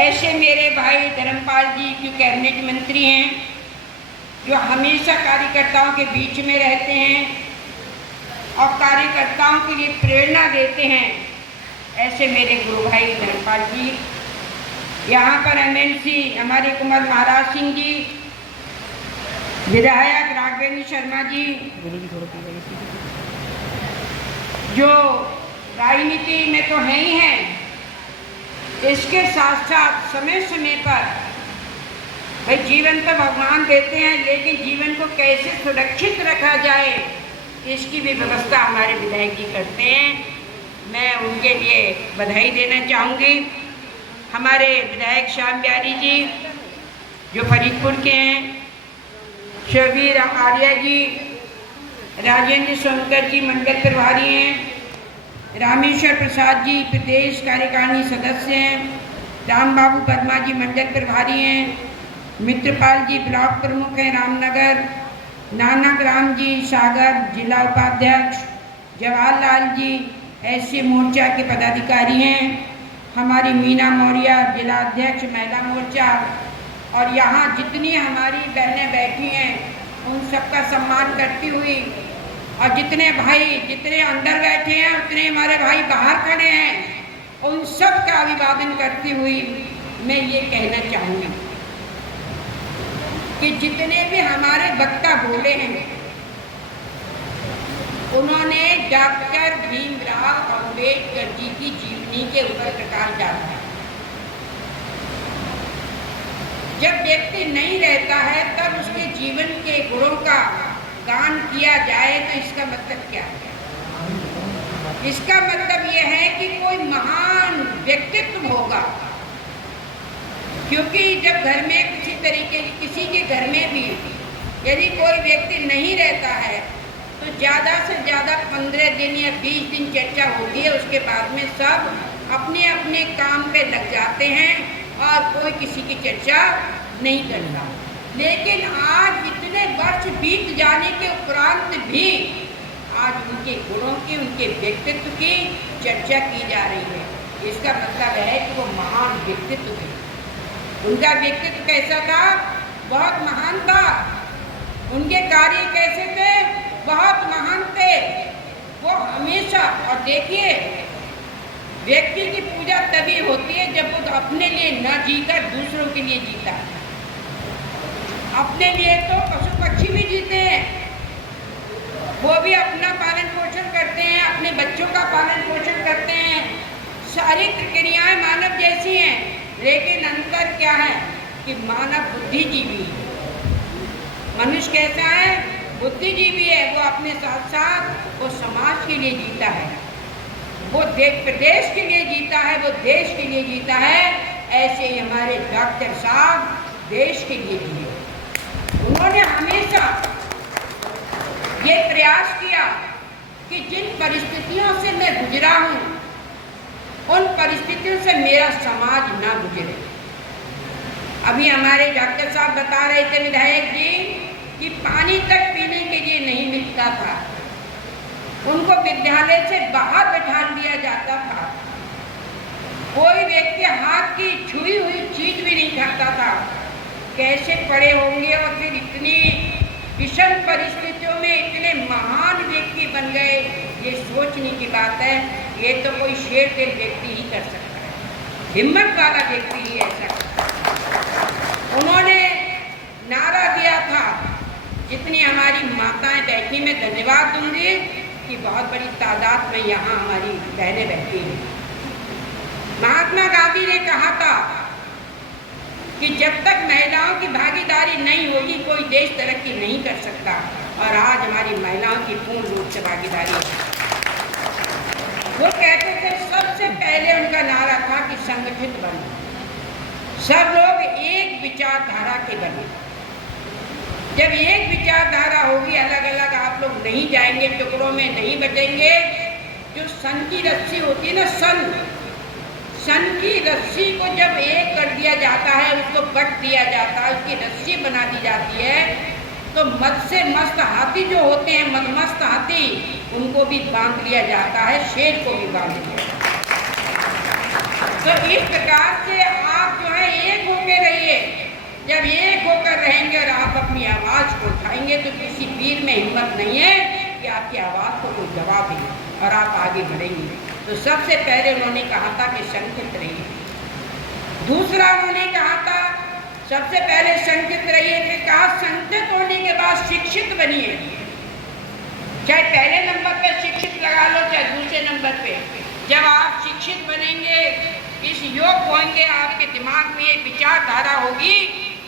ऐसे मेरे भाई धर्मपाल जी जो कैबिनेट मंत्री हैं, जो हमेशा कार्यकर्ताओं के बीच में रहते हैं और कार्यकर्ताओं के लिए प्रेरणा देते हैं, ऐसे मेरे गुरु भाई धर्मपाल जी। यहाँ पर एमएलसी हमारे कुमार महाराज सिंह जी, विधायक राघवेंद्र शर्मा जी, जो राजनीति में तो हैं ही हैं, इसके साथ साथ समय समय पर भाई जीवन तो भगवान देते हैं, लेकिन जीवन को कैसे सुरक्षित रखा जाए इसकी भी व्यवस्था हमारे विधायक जी करते हैं। मैं उनके लिए बधाई देना चाहूँगी। हमारे विधायक श्याम बिहारी जी जो फरीदपुर के हैं, शबीर आर्या जी, राजेंद्र सोनकर जी मंडल प्रभारी हैं, रामेश्वर प्रसाद जी प्रदेश कार्यकारिणी सदस्य हैं, राम बाबू वर्मा जी मंडल प्रभारी हैं, मित्रपाल जी ब्लॉक प्रमुख हैं रामनगर, नानाग्राम जी सागर जिला उपाध्यक्ष, जवाहरलाल जी एससी मोर्चा के पदाधिकारी हैं, हमारी मीना मौर्य जिला अध्यक्ष महिला मोर्चा, और यहाँ जितनी हमारी बहनें बैठी हैं उन सबका सम्मान करती हुई, और जितने भाई जितने अंदर बैठे हैं उतने हमारे भाई बाहर खड़े हैं, उन सब का अभिवादन करती हुई मैं ये कहना चाहूँगी कि जितने भी हमारे वक्ता बोले हैं उन्होंने डॉक्टर भीमराव अम्बेडकर जी की जीवनी के ऊपर प्रकाश डाला। जब व्यक्ति नहीं रहता है तब उसके जीवन के गुणों का गान किया जाए तो इसका मतलब क्या है? इसका मतलब यह है कि कोई महान व्यक्तित्व होगा, क्योंकि जब घर में किसी के घर में भी यदि कोई व्यक्ति नहीं रहता है तो ज़्यादा से ज़्यादा 15 दिन या 20 दिन चर्चा होती है, उसके बाद में सब अपने अपने काम पे लग जाते हैं और कोई किसी की चर्चा नहीं करता। लेकिन आज इतने वर्ष बीत जाने के उपरांत भी आज उनके गुणों की, उनके व्यक्तित्व की चर्चा की जा रही है। इसका मतलब है कि वो महान व्यक्तित्व थे। उनका व्यक्तित्व कैसा था? बहुत महान था। उनके कार्य कैसे थे? बहुत महान थे। वो हमेशा, और देखिए व्यक्ति की पूजा तभी होती है जब वो अपने लिए न जीकर दूसरों के लिए जीता है। अपने लिए तो पशु पक्षी भी जीते हैं, वो भी अपना पालन पोषण करते हैं, अपने बच्चों का पालन पोषण करते हैं। सारी क्रियाएं मानव जैसी हैं, लेकिन अंतर क्या है कि मानव बुद्धिजीवी है। मनुष्य कैसा है? बुद्धिजीवी है। वो अपने साथ साथ वो समाज के लिए जीता है, वो प्रदेश के लिए जीता है, वो देश के लिए जीता है। ऐसे ही हमारे डॉक्टर साहब देश के लिए जिए। उन्होंने हमेशा ये प्रयास किया कि जिन परिस्थितियों से मैं गुजरा हूँ उन परिस्थितियों से मेरा समाज ना गुजरे। अभी हमारे डॉक्टर साहब बता रहे थे विधायक जी कि पानी तक पीने के लिए नहीं मिलता था, उनको विद्यालय से बाहर बैठा दिया जाता था, कोई व्यक्ति हाथ की छुई हुई चीज भी नहीं खाता था। कैसे पड़े होंगे और फिर इतनी विषम परिस्थितियों में इतने महान व्यक्ति बन गए, ये सोचने की बात है। ये तो कोई शेर दिल व्यक्ति ही कर सकता है, हिम्मत वाला व्यक्ति ही ऐसा करता है। उन्होंने नारा दिया था, जितनी हमारी माताएं बैठी, मैं धन्यवाद दूंगी कि बहुत बड़ी तादाद में यहाँ हमारी बहनें बैठी हैं। महात्मा गांधी ने कहा था कि जब तक महिलाओं की भागीदारी नहीं होगी कोई देश तरक्की नहीं कर सकता, और आज हमारी महिलाओं की पूर्ण रूप से भागीदारी है। वो कहते थे, सबसे पहले उनका नारा था कि संगठित बनो, सब लोग एक विचारधारा के बने। जब एक विचारधारा होगी, अलग अलग आप लोग नहीं जाएंगे, टुकड़ों में नहीं बटेंगे। जो सन की रस्सी होती है ना, सन की रस्सी को जब एक कर दिया जाता है, उसको बट दिया जाता है, उसकी रस्सी बना दी जाती है, तो मद से मस्त हाथी जो होते हैं, मदमस्त हाथी, उनको भी बांध लिया जाता है, शेर को भी बांध लिया जाता है। तो इस प्रकार से आप जो है में रहिए। जब एक होकर रहेंगे और आप अपनी आवाज़ को उठाएंगे तो किसी वीर में हिम्मत नहीं है कि आपकी आवाज़ को कोई जवाब दे और आप आगे बढ़ेंगे। तो सबसे पहले उन्होंने कहा था कि संकित रहिए। दूसरा उन्होंने कहा था सबसे पहले संकित रहिए, फिर कहा संकित होने के बाद शिक्षित बनिए। चाहे पहले नंबर पे शिक्षित लगा लो, चाहे दूसरे नंबर पे। जब आप शिक्षित बनेंगे, इस योग होंगे, आपके दिमाग में ये विचारधारा होगी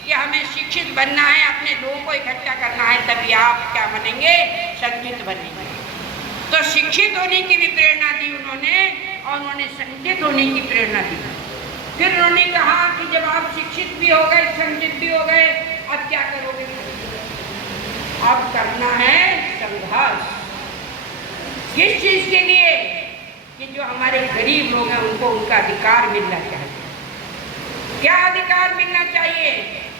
कि हमें शिक्षित बनना है, अपने लोगों को इकट्ठा करना है, तभी आप क्या बनेंगे? संकित बनेंगे। तो शिक्षित होने की भी प्रेरणा दी उन्होंने और उन्होंने संकित होने की प्रेरणा दी। फिर उन्होंने कहा कि जब आप शिक्षित भी हो गए, संकित भी हो गए, अब क्या करोगे? अब करना है संघर्ष। किस चीज के लिए? कि जो हमारे गरीब लोग हैं उनको उनका अधिकार मिलना चाहिए। क्या अधिकार मिलना चाहिए?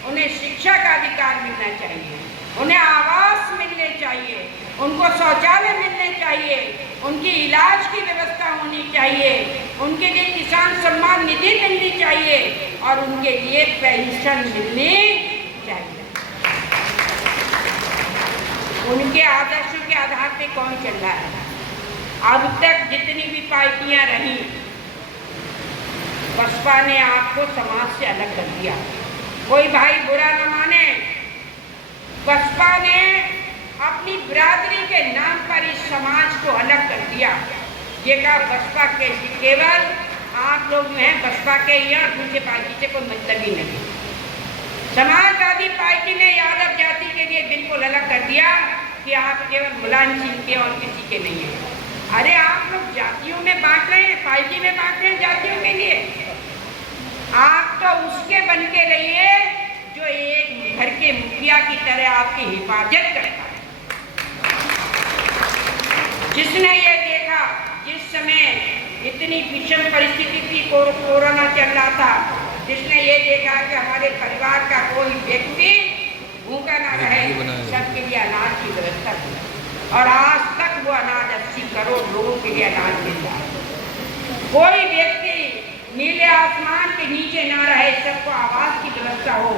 उन्हें शिक्षा का अधिकार मिलना चाहिए, उन्हें आवास मिलने चाहिए, उनको शौचालय मिलने चाहिए, उनकी इलाज की व्यवस्था होनी चाहिए, उनके लिए किसान सम्मान निधि मिलनी चाहिए और उनके लिए पेंशन मिलनी चाहिए। उनके आदर्शों के आधार पे कौन चल रहा है? अब तक जितनी भी पार्टियां रही, बसपा ने आपको समाज से अलग कर दिया। कोई भाई बुरा न माने, बसपा ने अपनी बिरादरी के नाम पर इस समाज को अलग कर दिया। ये कहा बसपा के केवल आप लोग हैं, बसपा के या दूसरे पार्टी से कोई मतलब ही नहीं। समाजवादी पार्टी ने यादव जाति के लिए बिल्कुल अलग कर दिया कि आप केवल मुलायम सिंह के और किसी के नहीं हैं। अरे आप लोग जातियों में बांट रहे हैं, पार्टी में बांट रहे हैं जातियों के लिए। आप तो उसके बन के रहिए जो एक घर के मुखिया की तरह आपकी हिफाजत करता है। जिसने ये देखा, जिस समय इतनी विषम परिस्थिति थी, कोरोना चल रहा था, जिसने ये देखा कि हमारे परिवार का कोई व्यक्ति भूखा ना रहे, सबके लिए अनाज की व्यवस्था की और आज तक वो अनाज 80 करोड़ लोगों के लिए अनाज मिल रहा है। कोई व्यक्ति नीले आसमान के नीचे ना रहे, सबको आवास की व्यवस्था हो,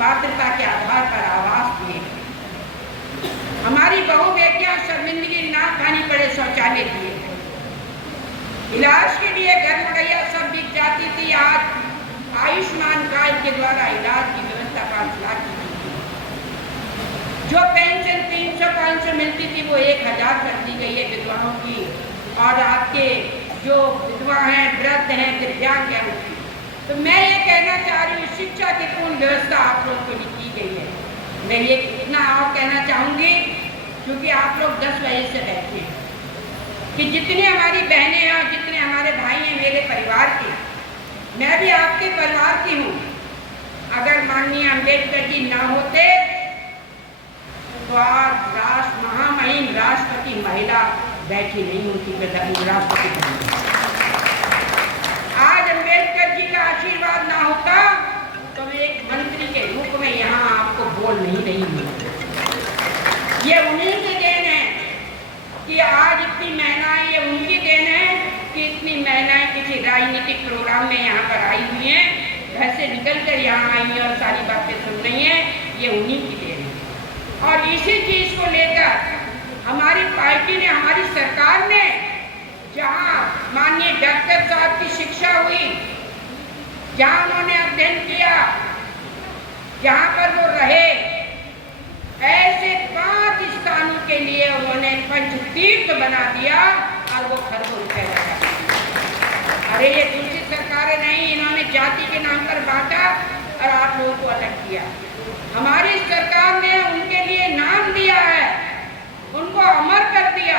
पात्रता के आधार पर आवास दिए। हमारी बहु बेटियां शर्मिंदगी ना खानी पड़े, शौचालय दिए। इलाज के लिए घर मुहैया सब बिक जाती थी, आज आयुष्मान कार्ड के द्वारा इलाज की व्यवस्था 5 लाख की। जो पेंशन 300-500 मिलती थी वो 1000 कर दी गई है विधवाओं की, और आपके जो विधवा हैं, वृद्ध हैं, दिव्यांग हैं उनकी। तो मैं ये कहना चाह रही हूँ, शिक्षा की पूर्ण व्यवस्था आप लोगों को की गई है। मैं ये इतना और कहना चाहूँगी, क्योंकि आप लोग 10 बजे से बैठे हैं, कि जितनी हमारी बहनें हैं और जितने हमारे भाई हैं मेरे परिवार के, मैं भी आपके परिवार की हूँ। अगर माननीय अम्बेडकर जी ना होते तो आज महामहिम राष्ट्रपति महिला बैठी नहीं होती, राष्ट्रपति बनी। आज अम्बेडकर जी का आशीर्वाद ना होता तो मैं एक मंत्री के रूप में यहाँ आपको बोल नहीं रही हूँ। ये उन्हीं की देन है कि आज इतनी महिलाएं, ये उनकी देन है कि इतनी महिलाएं किसी राजनीतिक प्रोग्राम में यहाँ पर आई हुई हैं, घर से निकल कर यहाँ आई हैं और सारी बातें सुन रही हैं। ये उन्हीं की देन है। और इसी चीज को लेकर हमारी पार्टी ने, हमारी सरकार ने, जहाँ माननीय डॉक्टर साहब की शिक्षा हुई, जहाँ उन्होंने अध्ययन किया, जहाँ पर वो रहे, ऐसे 5 स्थानों के लिए उन्होंने पंचतीर्थ बना दिया और वो खरबों रुपए लगा। अरे ये दूसरी सरकारें नहीं, इन्होंने जाति के नाम पर बांटा और आप लोगों को अलग किया। हमारी सरकार ने उनके लिए नाम दिया है, उनको अमर कर दिया।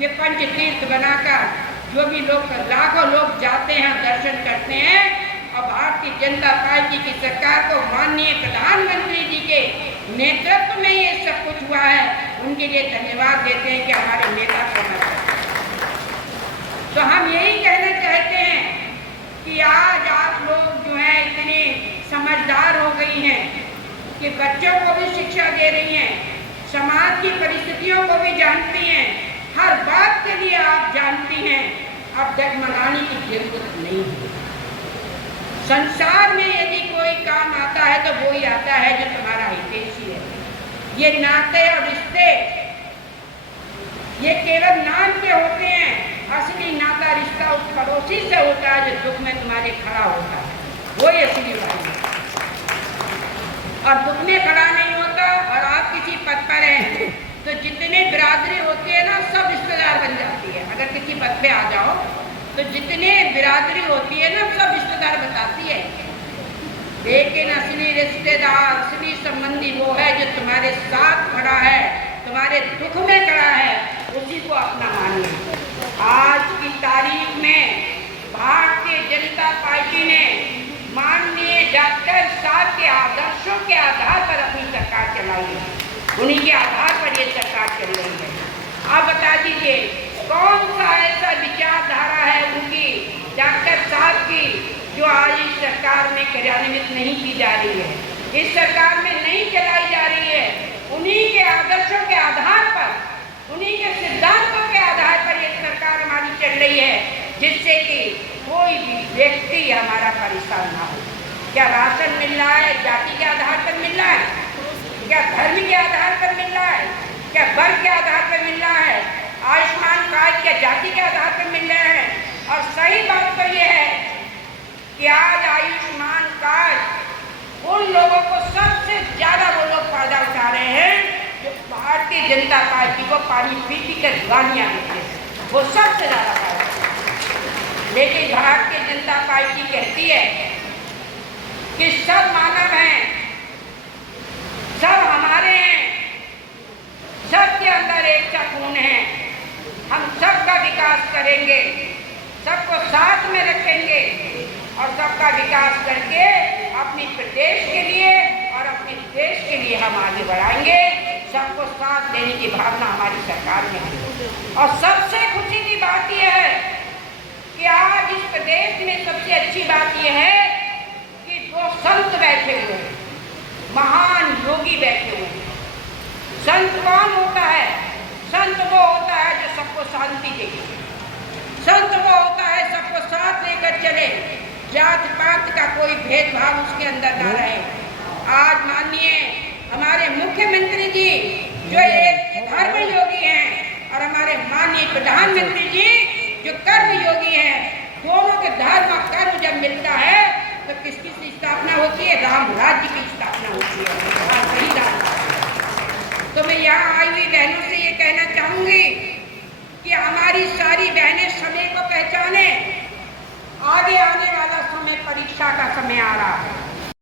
ये पंचतीर्थ बनाकर जो भी लोग, लाखों लोग जाते हैं, दर्शन करते हैं, और भारतीय जनता पार्टी की सरकार को माननीय प्रधानमंत्री जी के नेतृत्व में ये सब कुछ हुआ है। उनके लिए धन्यवाद देते हैं कि हमारे नेता को मत। तो हम यही कहना चाहते हैं कि आज आप लोग जो है इतने समझदार हो गई हैं कि बच्चों को भी शिक्षा दे रही हैं, समाज की परिस्थितियों को भी जानती हैं, हर बात के लिए आप जानती हैं। अब डगमगाने की जरूरत नहीं है। संसार में यदि कोई काम आता है तो वो ही आता है जो तुम्हारा हितैषी है। ये नाते और रिश्ते ये केवल नाम के होते हैं, असली नाता रिश्ता उस पड़ोसी से होता है जो दुख में तुम्हारे खड़ा होता है, वही असली भाई है। और दुख में खड़ा नहीं होता और आप किसी पद पर हैं तो जितने बिरादरी होती है ना सब रिश्तेदार बन जाती है। अगर किसी पद पे आ जाओ तो जितने बिरादरी होती है ना सब रिश्तेदार बताती है, लेकिन असली रिश्तेदार असली संबंधी वो है जो तुम्हारे साथ खड़ा है, तुम्हारे दुख में खड़ा है, उसी को अपना मानना। आज की तारीख में भारतीय जनता पार्टी ने माननीय डॉक्टर साहब के आदर्शों के आधार पर अपनी सरकार चलाई है, उन्हीं के आधार पर ये सरकार चल रही है। आप बता दीजिए कौन सा ऐसा विचारधारा है उनकी डॉक्टर साहब की जो आज इस सरकार में कार्यान्वित नहीं की जा रही है, इस सरकार में नहीं चलाई जा रही है। उन्हीं के आदर्शों के आधार पर, उन्हीं के सिद्धांतों के आधार पर ये सरकार हमारी चल रही है, जिससे कि कोई भी व्यक्ति हमारा परेशान ना हो। क्या राशन मिल रहा है जाति के आधार पर मिल रहा है? क्या धर्म के आधार पर मिल रहा है? क्या वर्ग के आधार पर मिल रहा है? आयुष्मान कार्ड क्या जाति के आधार पर मिल रहे हैं? और सही बात तो ये है कि आज आयुष्मान कार्ड उन लोगों को सबसे ज्यादा वो लोग फायदा उठा रहे हैं जो भारतीय जनता पार्टी को पानी पी कर गालियां देते हैं, वो सबसे ज्यादा फायदा। लेकिन भारतीय जनता पार्टी कहती है कि सब मानव हैं, सब हमारे हैं, सबके अंदर एक सा खून है, हम सबका विकास करेंगे, सबको साथ में रखेंगे और सबका विकास करके अपने प्रदेश के लिए और अपने देश के लिए हम आगे बढ़ाएंगे। सबको साथ देने की भावना हमारी सरकार में है। और सबसे खुशी की बात यह है कि आज इस प्रदेश में सबसे अच्छी बात यह है कि दो संत बैठे हुए हैं, महान योगी बैठे हुए हैं। संत कौन होता है? संत वो होता है जो सबको शांति दे, संत वो होता है सबको साथ लेकर चले, जात पात का कोई भेदभाव उसके अंदर ना रहे। आज माननीय हमारे मुख्यमंत्री जी जो एक धर्म योगी हैं और हमारे माननीय प्रधानमंत्री जी जो कर्म योगी हैं, दोनों के धर्म और कर्म जब मिलता है तो किसकी स्थापना होती है? राम राज्य की स्थापना होती है। सही बात। तो मैं यहाँ आई हुई बहनों से ये कहना चाहूंगी कि हमारी सारी बहनें समय को पहचाने। आगे आने वाला समय परीक्षा का समय आ रहा